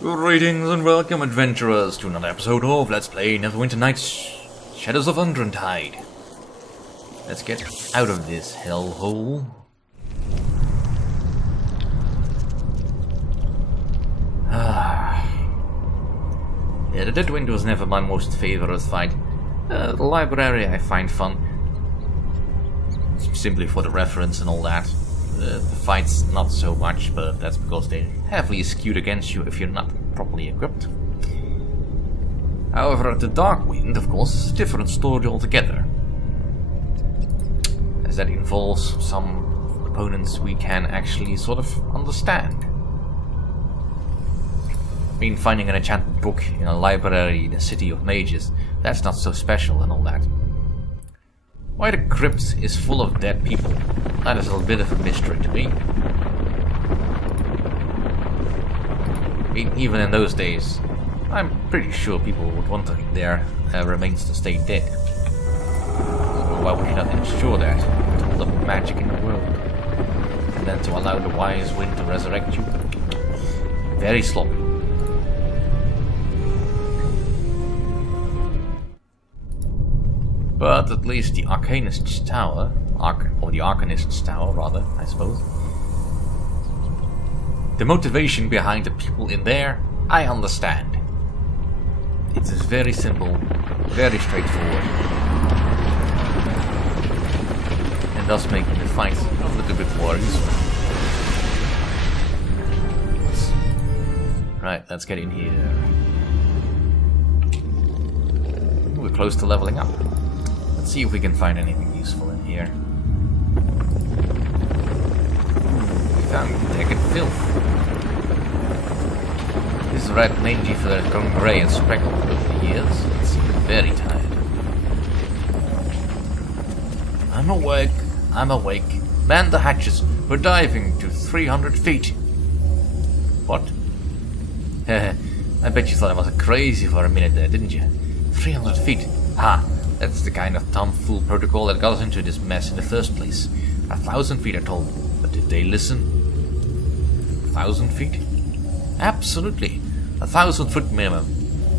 Greetings and welcome, adventurers, to another episode of Let's Play Neverwinter Nights, Shadows of Undrentide. Let's get out of this hellhole. Yeah, the Deadwind was never my most favorite fight. The library I find fun, simply for the reference and all that. The fights not so much, but that's because they're heavily skewed against you if you're not properly equipped. However, the Darkwind, of course, is a different story altogether, as that involves some opponents we can actually sort of understand. I mean, finding an enchanted book in a library in a city of mages, that's not so special and all that. Why the crypt is full of dead people, that is a bit of a mystery to me. I mean, even in those days, I'm pretty sure people would want their remains to stay dead. So why would you not ensure that, with all the magic in the world, and then to allow the wise wind to resurrect you? Very sloppy. But at least the Arcanist's Tower, or the Arcanist's Tower rather, I suppose. The motivation behind the people in there, I understand. It is very simple, very straightforward, and thus making the fight a little bit more useful. Right, let's get in here. We're close to leveling up. Let's see if we can find anything useful in here. We found decayed filth. This red mangy fur has gone grey and speckled over the years. It seems very tired. I'm awake. Man the hatches. We're diving to 300 feet. What? I bet you thought I was crazy for a minute there, didn't you? 300 feet. Ha! That's the kind of tomfool protocol that got us into this mess in the first place. 1,000 feet, I told them. But did they listen? 1,000 feet? Absolutely. 1,000-foot minimum.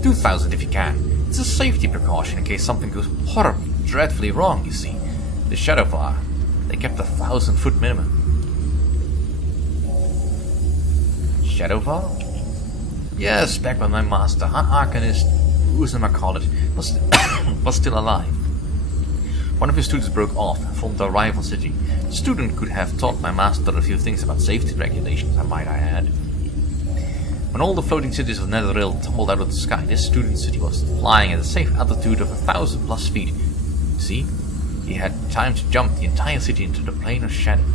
2,000 if you can. It's a safety precaution in case something goes horribly, dreadfully wrong, you see. The Shadowfar, they kept 1,000-foot minimum. Shadowfar? Yes, back when my master, Arcanist, was still alive. One of his students broke off and formed a rival city. The student could have taught my master a few things about safety regulations, I might add. When all the floating cities of Netheril tumbled out of the sky, this student city was flying at a safe altitude of 1,000+ feet. See? He had time to jump the entire city into the plane of shadow.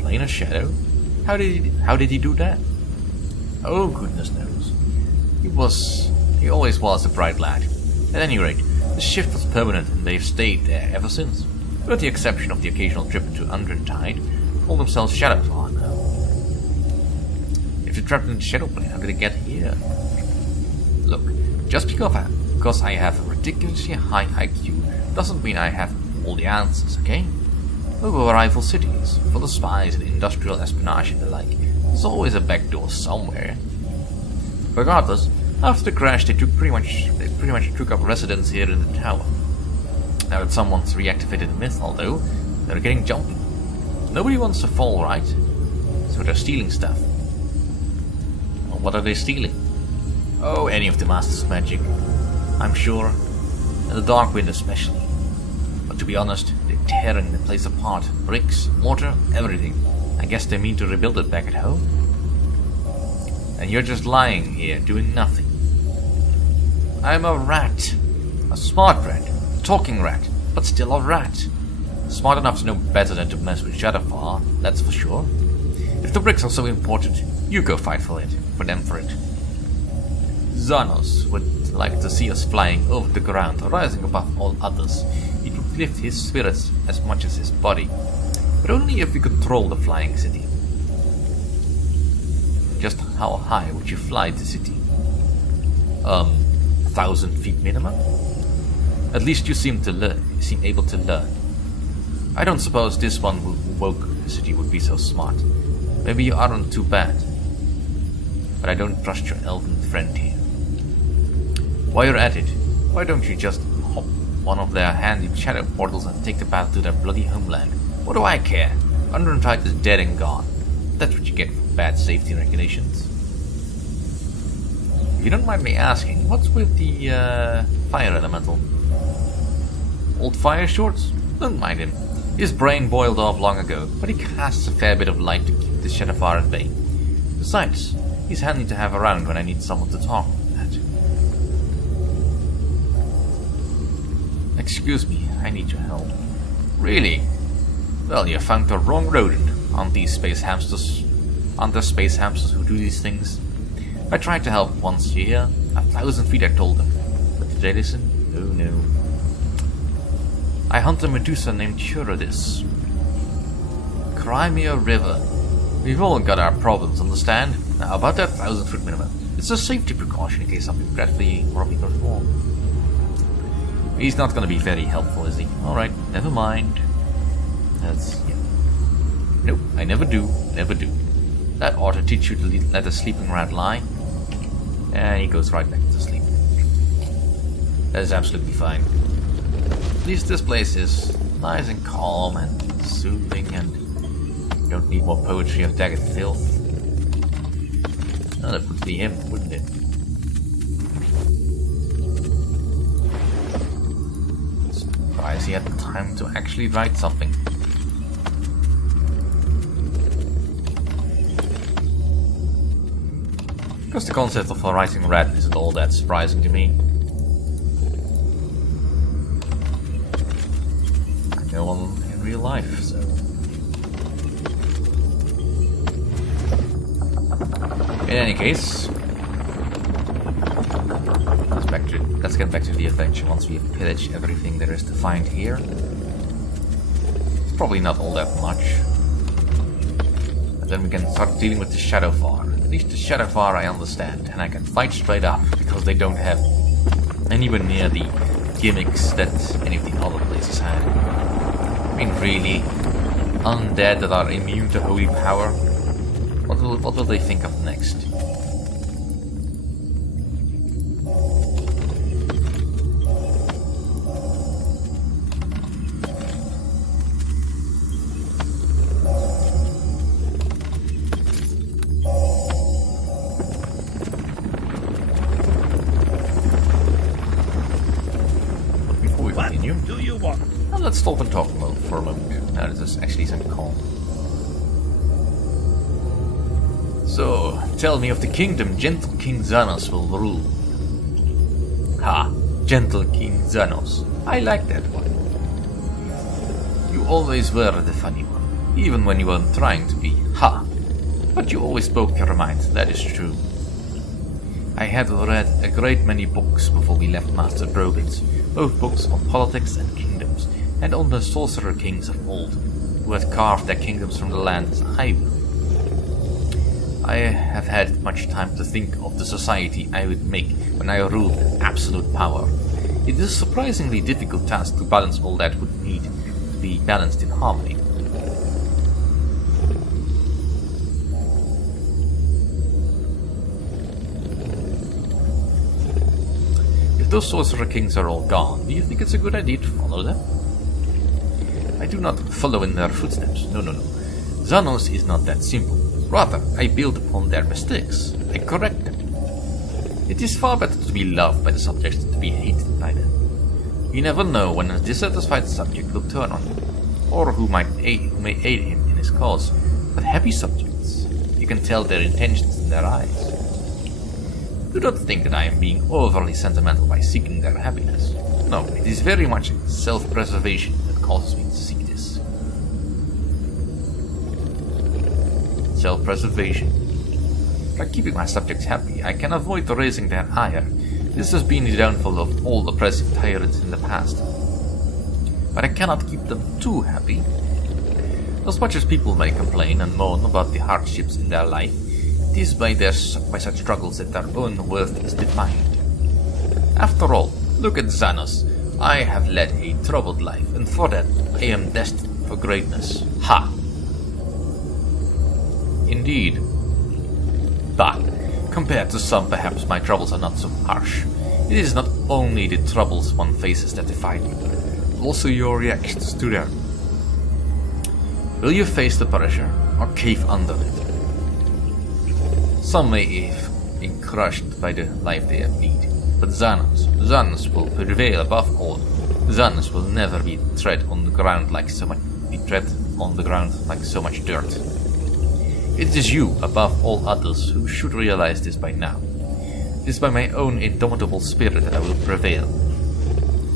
Plane of shadow? How did he do that? Oh, goodness knows. He always was a bright lad. At any rate, the shift was permanent and they've stayed there ever since. With the exception of the occasional trip to Undrentide, call themselves Shadowfar now. If you're trapped in the Shadow Plane, how did it get here? Look, just because I have a ridiculously high IQ doesn't mean I have all the answers, okay? We were rival cities, full of spies and industrial espionage and the like. There's always a back door somewhere. Regardless, after the crash, they pretty much took up residence here in the tower. Now that someone's reactivated the myth, although, they're getting jumpy. Nobody wants to fall, right? So they're stealing stuff. Well, what are they stealing? Oh, any of the Master's magic, I'm sure. And the Darkwind especially. But to be honest, they're tearing the place apart. Bricks, mortar, everything. I guess they mean to rebuild it back at home. And you're just lying here, doing nothing. I'm a rat. A smart rat. A talking rat. But still a rat. Smart enough to know better than to mess with Shadowfar, that's for sure. If the bricks are so important, you go fight for it. Xanos would like to see us flying over the ground, rising above all others. It would lift his spirits as much as his body. But only if we control the flying city. Just how high would you fly the city? 1,000 feet minimum? At least you seem able to learn. I don't suppose this one who woke the city would be so smart. Maybe you aren't too bad. but I don't trust your elven friend here. While you're at it, why don't you just hop one of their handy shadow portals and take the path to their bloody homeland? What do I care? Undrentide is dead and gone. That's what you get for bad safety regulations. If you don't mind me asking, what's with the fire elemental? Old fire shorts? Don't mind him. His brain boiled off long ago, but he casts a fair bit of light to keep the Shadowfire at bay. Besides, he's handy to have around when I need someone to talk at. Excuse me, I need your help. Really? Well, you found the wrong rodent. Aren't there space hamsters who do these things? I tried to help once, you hear? 1,000 feet I told them. But did they listen? Oh no. I hunt a Medusa named Eurydice. Cry me a river. We've all got our problems, understand? Now about that 1,000-foot minimum. It's a safety precaution in case something dreadfully wrong goes wrong. He's not gonna be very helpful, is he? Alright, never mind. Yeah. Nope, I never do. That ought to teach you to let a sleeping rat lie. And he goes right back to sleep. That is absolutely fine. At least this place is nice and calm and soothing, and you don't need more poetry of jagged filth. Oh, that would be him, wouldn't it? Surprised he had the time to actually write something. Because the concept of a writing rat isn't all that surprising to me. I know one in real life, so... In any case... Let's get back to the adventure once we've pillaged everything there is to find here. It's probably not all that much. And then we can start dealing with the Shadowfire. At least the Shadowfire I understand, and I can fight straight up, because they don't have anywhere near the gimmicks that any of the other places had. I mean, really? Undead that are immune to holy power? What will they think of next? Let's stop and talk for a moment. Now this is actually some calm. So, tell me of the kingdom gentle King Xanos will rule. Ha! Gentle King Xanos. I like that one. You always were the funny one, even when you weren't trying to be. Ha! But you always spoke your mind, that is true. I had read a great many books before we left Master Brogan's, both books on politics and kingdoms, and on the sorcerer kings of old, who had carved their kingdoms from the land as I will. I have had much time to think of the society I would make when I ruled with absolute power. It is a surprisingly difficult task to balance all that would need to be balanced in harmony. If those sorcerer kings are all gone, do you think it's a good idea to follow them? I do not follow in their footsteps, no. Xanos is not that simple. Rather, I build upon their mistakes. I correct them. It is far better to be loved by the subjects than to be hated by them. You never know when a dissatisfied subject will turn on you, or who may aid him in his cause. But happy subjects, you can tell their intentions in their eyes. Do not think that I am being overly sentimental by seeking their happiness. No, it is very much self-preservation that causes me to seek this. Self-preservation. By keeping my subjects happy, I can avoid raising their ire. This has been the downfall of all oppressive tyrants in the past. But I cannot keep them too happy. As much as people may complain and moan about the hardships in their life, it is by such struggles that their own worth is defined. After all, look at Xanos. I have led a troubled life, and for that I am destined for greatness. Ha! Indeed. Bah, Compared to some, perhaps my troubles are not so harsh. It is not only the troubles one faces that define you, but also your reactions to them. Will you face the pressure, or cave under it? Some may have been crushed by the life they have lead, but Xanos will prevail above all. Xanos will never be tread on the ground like so much dirt. It is you, above all others, who should realize this by now. It is by my own indomitable spirit that I will prevail.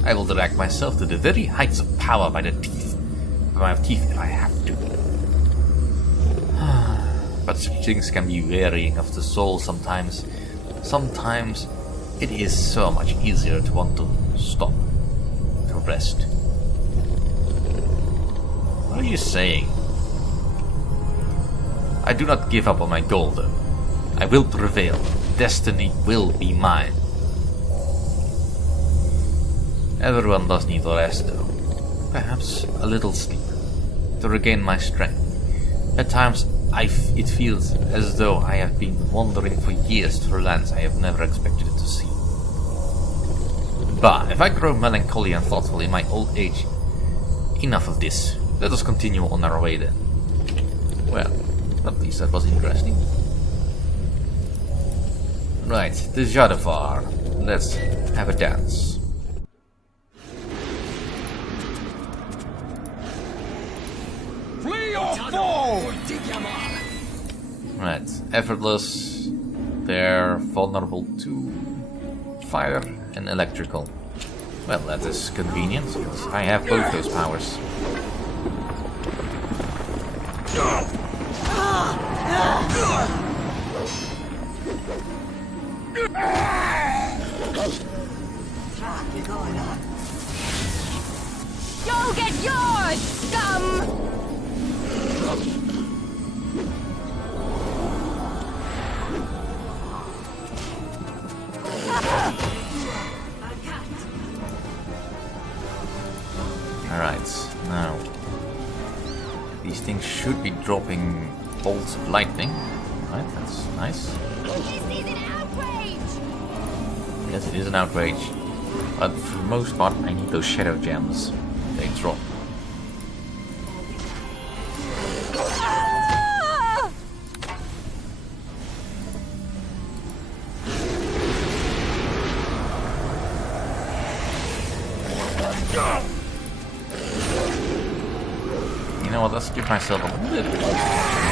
I will drag myself to the very heights of power by my teeth if I have to. But such things can be wearying of the soul sometimes. Sometimes it is so much easier to want to stop, to rest. What are you saying? I do not give up on my goal though. I will prevail. Destiny will be mine. Everyone does need rest though. Perhaps a little sleep, to regain my strength. At times it feels as though I have been wandering for years through lands I have never expected to see. Bah, if I grow melancholy and thoughtful in my old age, enough of this. Let us continue on our way then. Well, at least that was interesting. Right, the Jadavar. Let's have a dance. Flee or fall! Right, effortless. They're vulnerable to fire and electrical. Well, that is convenient, because I have both those powers. You'll get yours, scum! Alright, now these things should be dropping bolts of lightning. Right, that's nice. This is an outrage! Yes, it is an outrage. But for the most part, I need those shadow gems. They drop. Ah! You know what, let's give myself a little bit of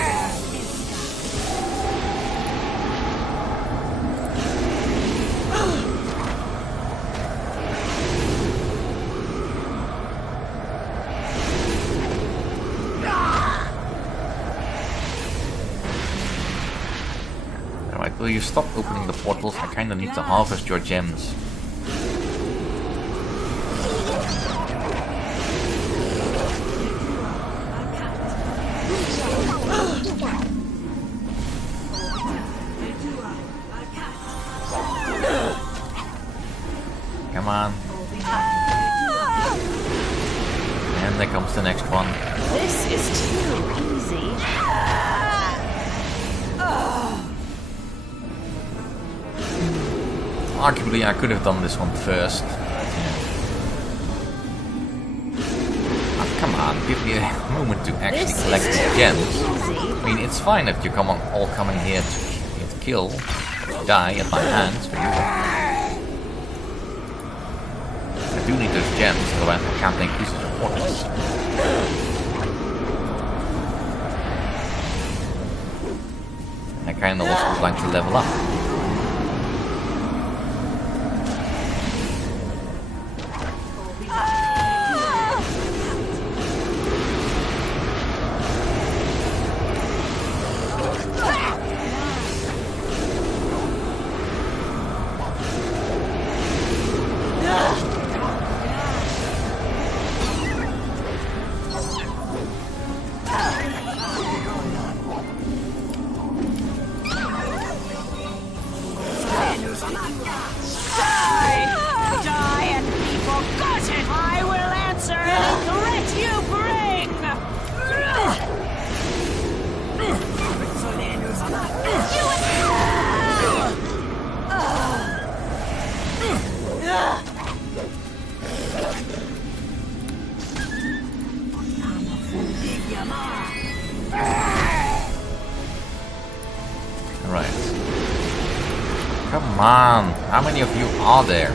Alright, will you stop opening the portals? I kinda need to harvest your gems. Come on. And there comes the next one. This is too easy. Arguably, I could have done this one first. Oh, come on, give me a moment to actually collect the gems. I mean, it's fine that you all coming here to kill, die at my hands, but I do need those gems, otherwise I can't make use of the portals. I kinda also would like to level up. Right. Come on. How many of you are there?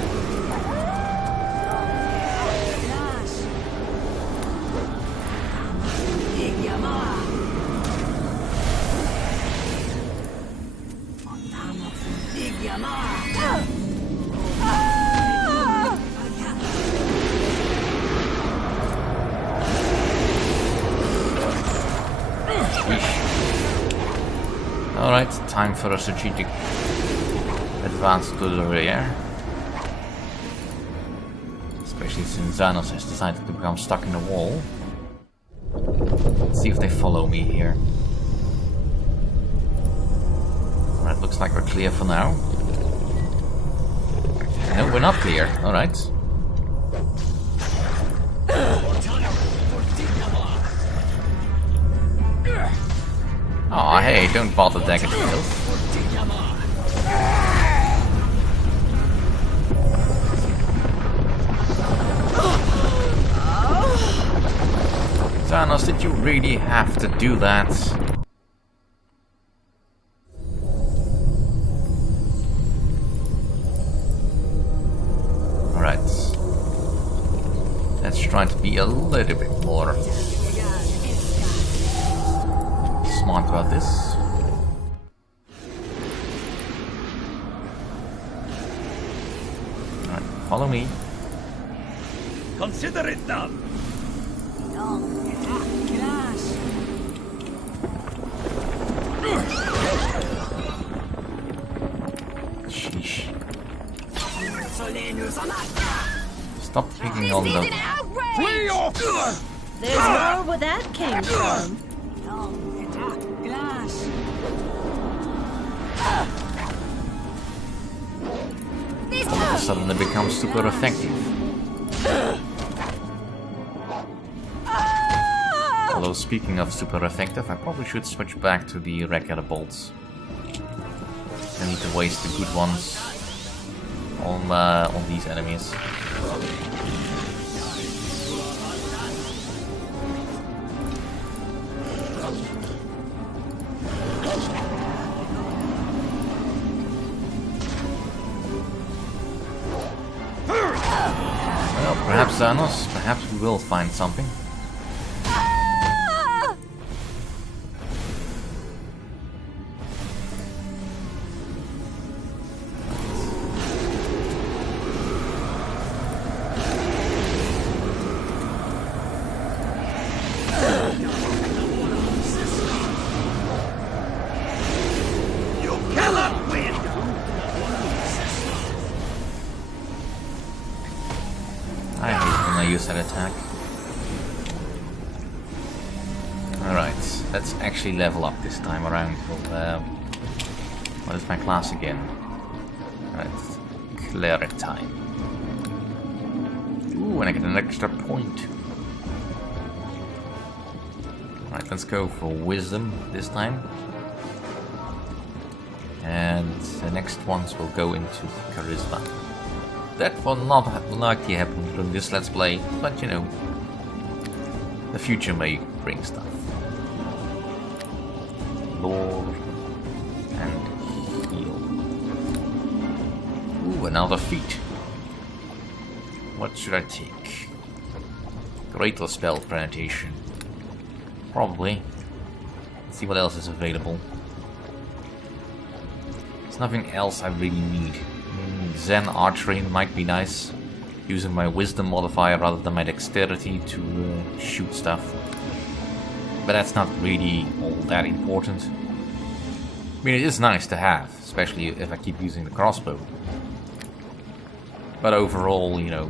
Alright, time for a strategic advance to the rear. Especially since Xanos has decided to become stuck in a wall. Let's see if they follow me here. Alright, looks like we're clear for now. No, we're not clear. Alright. Aw, hey, don't bother Daggerfield. Xanos, did you really have to do that? Alright. Let's try to be a little bit more smart about this. Alright, follow me. Consider it done. Sheesh. Stop picking on them. Flee off! There's more where that came from. All of a sudden it becomes super effective. Although speaking of super effective, I probably should switch back to the regular bolts. I need to waste the good ones on these enemies. Well, perhaps Xanos, perhaps we will find something. I hate when I use that attack. Alright, let's actually level up this time around. What is my class again? Alright, cleric time. Ooh, and I get an extra point. Alright, let's go for wisdom this time. And the next ones will go into charisma. That will not likely happen during this Let's Play, but you know, the future may bring stuff. Lore and heal. Ooh, another feat. What should I take? Greater spell penetration. Probably. Let's see what else is available. There's nothing else I really need. Zen archery might be nice, using my wisdom modifier rather than my dexterity to shoot stuff. But that's not really all that important. I mean, it is nice to have, especially if I keep using the crossbow. But overall, you know,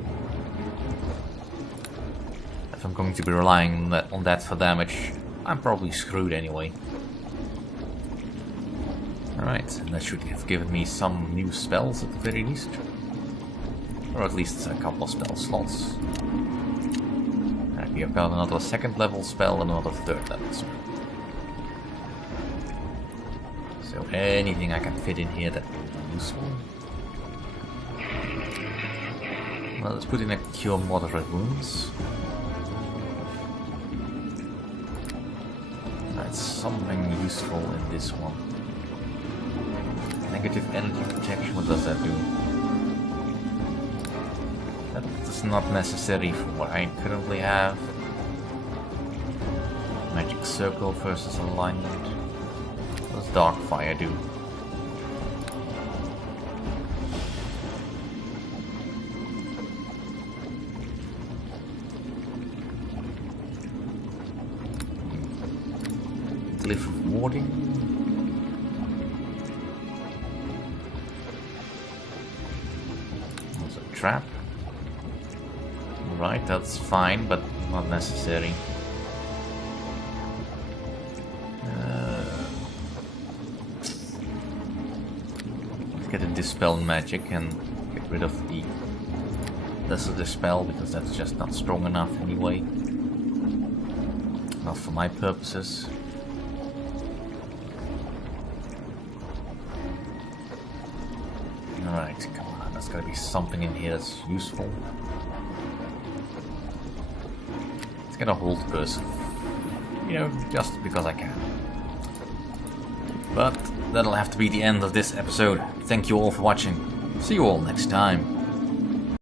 if I'm going to be relying on that for damage, I'm probably screwed anyway. Alright, and that should have given me some new spells at the very least. Or at least a couple of spell slots. And we have got another second level spell and another third level spell. So anything I can fit in here that will be useful. Well, let's put in a cure moderate wounds. That's something useful in this one. Negative energy protection, what does that do? That is not necessary for what I currently have. Magic circle versus alignment. What does dark fire do? Glyph of warding. There's a trap. Right, that's fine, but not necessary. Let's get a dispel magic and get rid of the lesser dispel because that's just not strong enough anyway. Not for my purposes. Alright, come on, there's gotta be something in here that's useful. Let's get a hold person. You know, just because I can. But that'll have to be the end of this episode. Thank you all for watching. See you all next time.